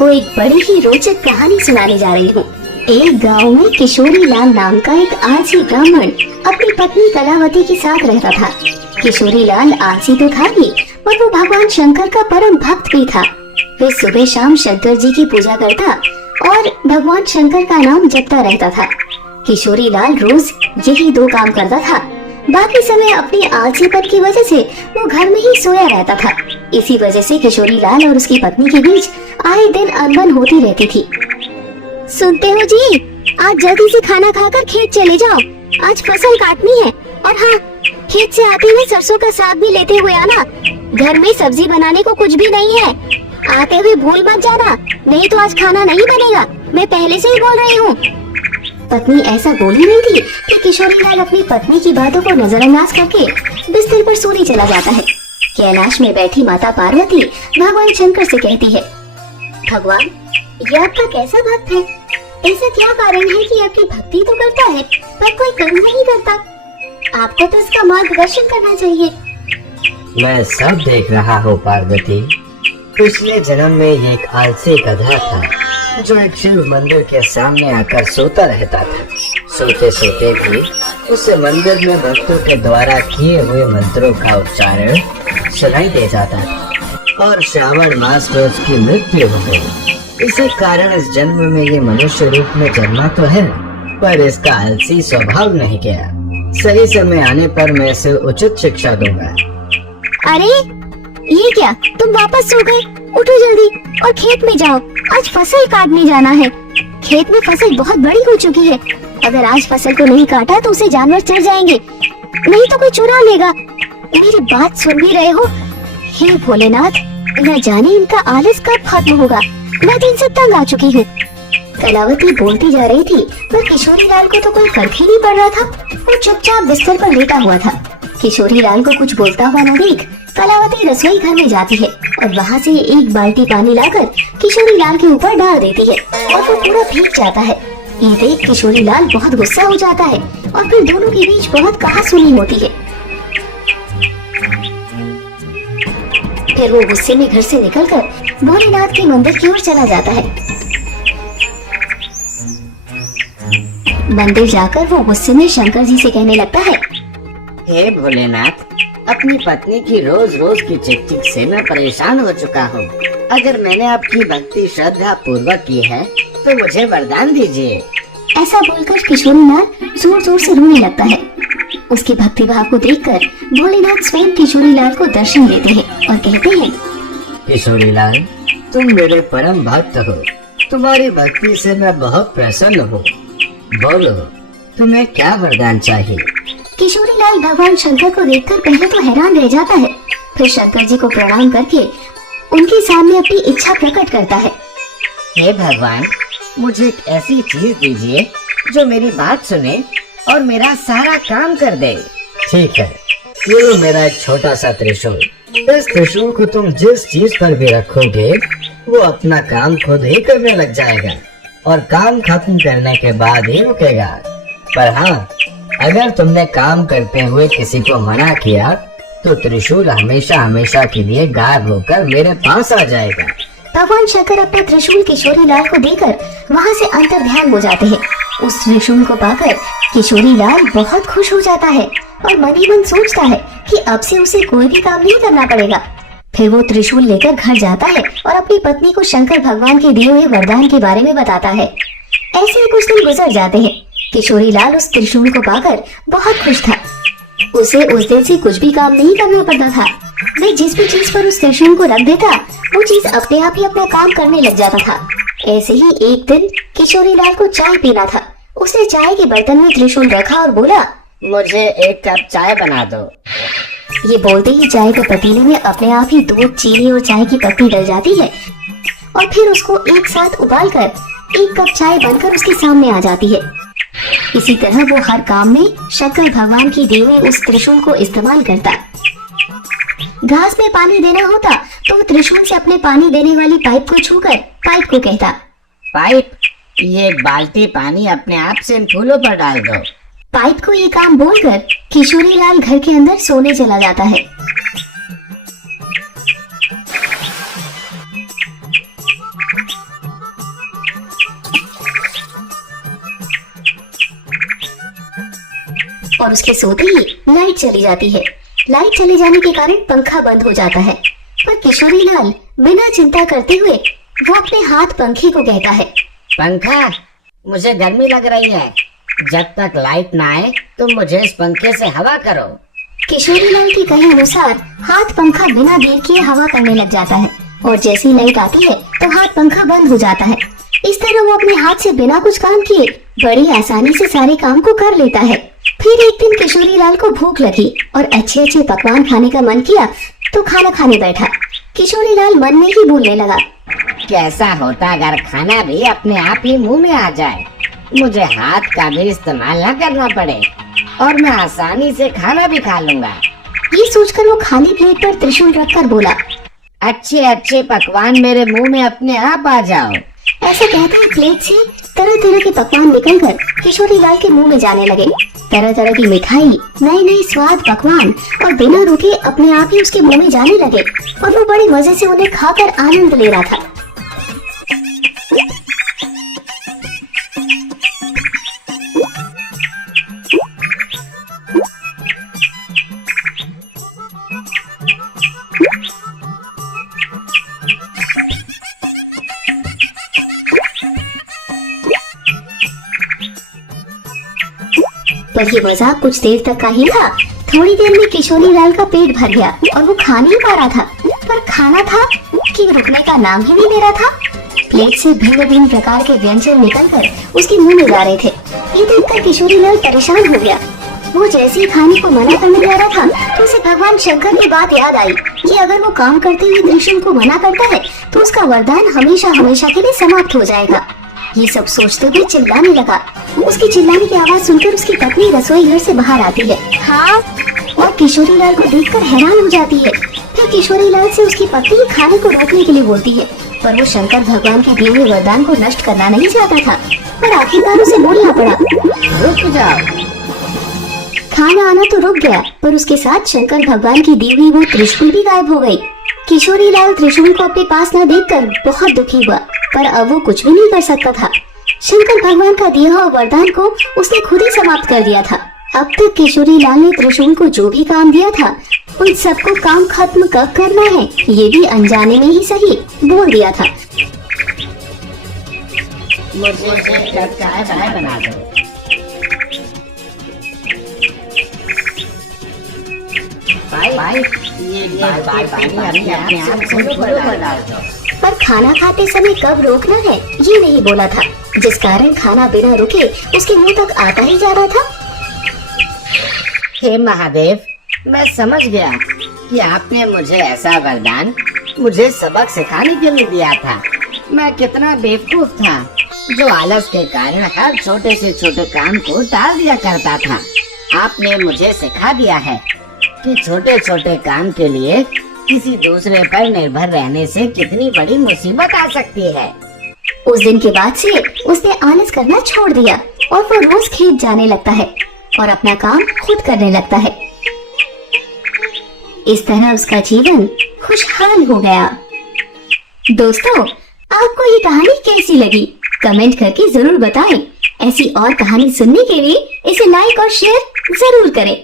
आपको एक बड़ी ही रोचक कहानी सुनाने जा रही हूँ। एक गांव में किशोरी लाल नाम का एक आलसी ब्राह्मण अपनी पत्नी कलावती के साथ रहता था। किशोरी लाल आलसी तो था ही, पर वो भगवान शंकर का परम भक्त भी था। वे सुबह शाम शंकर जी की पूजा करता और भगवान शंकर का नाम जपता रहता था। किशोरी लाल रोज यही दो काम करता था। बाकी समय अपनी आलसीपन की वजह से वो घर में ही सोया रहता था। इसी वजह से किशोरी लाल और उसकी पत्नी के बीच आए दिन अनबन होती रहती थी। सुनते हो जी, आज जल्दी से खाना खाकर खेत चले जाओ, आज फसल काटनी है। और हाँ, खेत से आते हुए सरसों का साग भी लेते हुए आना। घर में सब्जी बनाने को कुछ भी नहीं है, आते हुए भूल मत जाना, नहीं तो आज खाना नहीं बनेगा। मैं पहले से ही बोल रही हूँ। पत्नी ऐसा बोल ही रही थी कि किशोरी लाल अपनी पत्नी की बातों को नजरअंदाज करके बिस्तर पर सोने चला जाता है। कैलाश में बैठी माता पार्वती भगवान शंकर से कहती है, भगवान, ये आपका कैसा भक्त है? ऐसा क्या कारण है कि आपकी भक्ति तो करता है पर कोई कर्म नहीं करता? आपको तो इसका मार्गदर्शन करना चाहिए। मैं सब देख रहा हूँ पार्वती। पिछले जन्म में ये एक आलसी गधा था जो एक शिव मंदिर के सामने आकर सोता रहता था। सोते सोते भी उसे मंदिर में भक्तों के द्वारा किए हुए मंत्रों का उच्चारण सुनाई दे जाता था और श्रावण मास में उसकी मृत्यु हो गई। इसी कारण इस जन्म में ये मनुष्य रूप में जन्मा तो है, पर इसका आलसी स्वभाव नहीं गया। सही समय आने पर मैं इसे उचित शिक्षा दूंगा। अरे ये क्या, तुम वापस सो गए? उठो जल्दी और खेत में जाओ, आज फसल काटने जाना है। खेत में फसल बहुत बड़ी हो चुकी है, अगर आज फसल को नहीं काटा तो उसे जानवर चढ़ जाएंगे, नहीं तो कोई चुरा लेगा। मेरी बात सुन भी रहे हो? हे भोलेनाथ, न जाने इनका आलस कब खत्म होगा। मैं तो इनसे तंग आ चुकी हूँ। कलावती बोलती जा रही थी, पर किशोरी लाल को तो कोई फर्क ही नहीं पड़ रहा था। वो चुपचाप बिस्तर पर लेटा हुआ था। किशोरी लाल को कुछ बोलता हुआ न देख कलावती रसोई घर में जाती है और वहाँ से एक बाल्टी पानी लाकर किशोरी लाल के ऊपर डाल देती है और वो पूरा भीग जाता है। ये देख किशोरी लाल बहुत गुस्सा हो जाता है और फिर दोनों के बीच बहुत कहासुनी होती है। फिर वो गुस्से में घर से निकलकर भोलेनाथ के मंदिर की ओर चला जाता है। मंदिर जाकर वो गुस्से में शंकर जी से कहने लगता है, हे भोलेनाथ, अपनी पत्नी की रोज रोज की चिक चिक से मैं परेशान हो चुका हूँ। अगर मैंने आपकी भक्ति श्रद्धा पूर्वक की है तो मुझे वरदान दीजिए। ऐसा बोलकर किशोरी लाल जोर जोर से रोने लगता है। उसके भक्ति भाव को देखकर भोलेनाथ स्वयं किशोरी लाल को दर्शन देते हैं और कहते हैं, किशोरी लाल, तुम मेरे परम भक्त हो, तुम्हारी भक्ति से मैं बहुत प्रसन्न हूँ। बोलो, तुम्हें क्या वरदान चाहिए? किशोरी लाल भगवान शंकर को देखकर पहले तो हैरान रह जाता है, फिर शंकर जी को प्रणाम करके उनके सामने अपनी इच्छा प्रकट करता है। हे भगवान, मुझे एक ऐसी चीज दीजिए जो मेरी बात सुने और मेरा सारा काम कर दे। ठीक है, ये लो मेरा एक छोटा सा त्रिशूल। इस त्रिशूल को तुम जिस चीज पर भी रखोगे वो अपना काम खुद ही करने लग जाएगा और काम खत्म करने के बाद ही रुकेगा। पर हाँ, अगर तुमने काम करते हुए किसी को मना किया तो त्रिशूल हमेशा हमेशा के लिए गायब होकर मेरे पास आ जाएगा। भगवान शंकर अपना त्रिशूल किशोरी लाल को देकर वहाँ से अंतर ध्यान हो जाते हैं। उस त्रिशूल को पाकर किशोरी लाल बहुत खुश हो जाता है और मन ही मन सोचता है कि अब से उसे कोई भी काम नहीं करना पड़ेगा। फिर वो त्रिशूल लेकर घर जाता है और अपनी पत्नी को शंकर भगवान के दिए हुए वरदान के बारे में बताता है। ऐसे ही कुछ दिन गुजर जाते हैं। किशोरी लाल उस त्रिशूल को पाकर बहुत खुश था। उसे उस दिन से कुछ भी काम नहीं करना पड़ता था। वह जिस भी चीज पर उस त्रिशूल को रख देता वो चीज अपने आप ही अपना काम करने लग जाता था। ऐसे ही एक दिन किशोरी लाल को चाय पीना था। उसने चाय के बर्तन में त्रिशूल रखा और बोला, मुझे एक कप चाय बना दो। ये बोलते ही चाय के पतीले में अपने आप ही दूध, चीनी और चाय की पत्ती डल जाती है और फिर उसको एक साथ उबालकर एक कप चाय बनकर उसके सामने आ जाती है। इसी तरह वो हर काम में शंकर भगवान की दिए हुए उस त्रिशूल को इस्तेमाल करता। घास में पानी देना होता तो वो त्रिशूल से अपने पानी देने वाली पाइप को छूकर पाइप को कहता, पाइप, ये एक बाल्टी पानी अपने आप से इन फूलों पर डाल दो। पाइप को ये काम बोलकर किशोरी लाल घर के अंदर सोने चला जाता है। और उसके सोते ही लाइट चली जाती है। लाइट चले जाने के कारण पंखा बंद हो जाता है, पर किशोरी लाल बिना चिंता करते हुए वो अपने हाथ पंखे को कहता है, पंखा, मुझे गर्मी लग रही है, जब तक लाइट ना आए तुम मुझे इस पंखे से हवा करो। किशोरी लाल के कहे अनुसार हाथ पंखा बिना देर किए हवा करने लग जाता है और जैसे ही लाइट आती है तो हाथ पंखा बंद हो जाता है। इस तरह वो अपने हाथ से बिना कुछ काम किए बड़ी आसानी से सारे काम को कर लेता है। फिर एक दिन किशोरी लाल को भूख लगी और अच्छे अच्छे पकवान खाने का मन किया तो खाना खाने बैठा। किशोरी लाल मन में ही बोलने लगा, कैसा होता अगर खाना भी अपने आप ही मुंह में आ जाए, मुझे हाथ का भी इस्तेमाल न करना पड़े और मैं आसानी से खाना भी खा लूंगा। ये सोचकर वो खाली प्लेट पर त्रिशूल रखकर बोला, अच्छे अच्छे पकवान मेरे मुंह में अपने आप आ जाओ। ऐसा कहते ही प्लेट से तरह तरह के पकवान निकलकर किशोरी लाल के मुंह में जाने लगे। तरह तरह की मिठाई, नए नए स्वाद पकवान और बिना रुके अपने आप ही उसके मुंह में जाने लगे और वो बड़े मजे से उन्हें खाकर आनंद ले रहा था। पर ये मजाक कुछ देर तक का ही था। थोड़ी देर में किशोरी लाल का पेट भर गया और वो खा नहीं पा रहा था, पर खाना था कि रुकने का नाम ही नहीं ले रहा था। प्लेट से भिन्न भिन्न प्रकार के व्यंजन निकलकर उसके मुंह में जा रहे थे। ये देखकर किशोरी लाल परेशान हो गया। वो जैसे ही खाने को मना करने जा रहा था तो उसे भगवान शंकर की बात याद आई कि अगर वो काम करते हुए त्रिशूल को मना करता है तो उसका वरदान हमेशा हमेशा के लिए समाप्त हो जाएगा। ये सब सोचते हुए चिल्लाने लगा। उसकी चिल्लाने की आवाज सुनकर उसकी पत्नी रसोई घर से बाहर आती है। हाँ, और किशोरी लाल को देखकर हैरान हो जाती है। फिर किशोरी लाल से उसकी पत्नी खाने को रोकने के लिए बोलती है, पर वो शंकर भगवान के दिए हुए वरदान को नष्ट करना नहीं चाहता था। पर आखिरकार उसे बोलना पड़ा, रुक जाओ। खाना आना तो रुक गया, पर उसके साथ शंकर भगवान की दी हुई वो त्रिशूल भी गायब हो गई। किशोरी लाल त्रिशूल को अपने पास न देखकर बहुत दुखी हुआ, पर अब वो कुछ भी नहीं कर सकता था। शंकर भगवान का दिया हुआ वरदान को उसने खुद ही समाप्त कर दिया था। अब तक किशोरी लाल ने त्रिशूल को जो भी काम दिया था उन सबको काम खत्म कब करना है ये भी अनजाने में ही सही बोल दिया था। मुझे चाय बना दो। भाई, ये अपने आप से पर खाना खाते समय कब रोकना है ये नहीं बोला था, जिस कारण खाना बिना रुके उसके मुंह तक आता ही जा रहा था। हे महादेव, मैं समझ गया कि आपने मुझे ऐसा वरदान मुझे सबक सिखाने के लिए दिया था। मैं कितना बेवकूफ था जो आलस के कारण हर छोटे से छोटे काम को टाल दिया करता था। आपने मुझे सिखा दिया है कि छोटे छोटे काम के लिए किसी दूसरे पर निर्भर रहने से कितनी बड़ी मुसीबत आ सकती है। उस दिन के बाद से उसने आलस करना छोड़ दिया और वो रोज खेत जाने लगता है और अपना काम खुद करने लगता है। इस तरह उसका जीवन खुशहाल हो गया। दोस्तों, आपको ये कहानी कैसी लगी कमेंट करके जरूर बताएं। ऐसी और कहानी सुनने के लिए इसे लाइक और शेयर जरूर करें।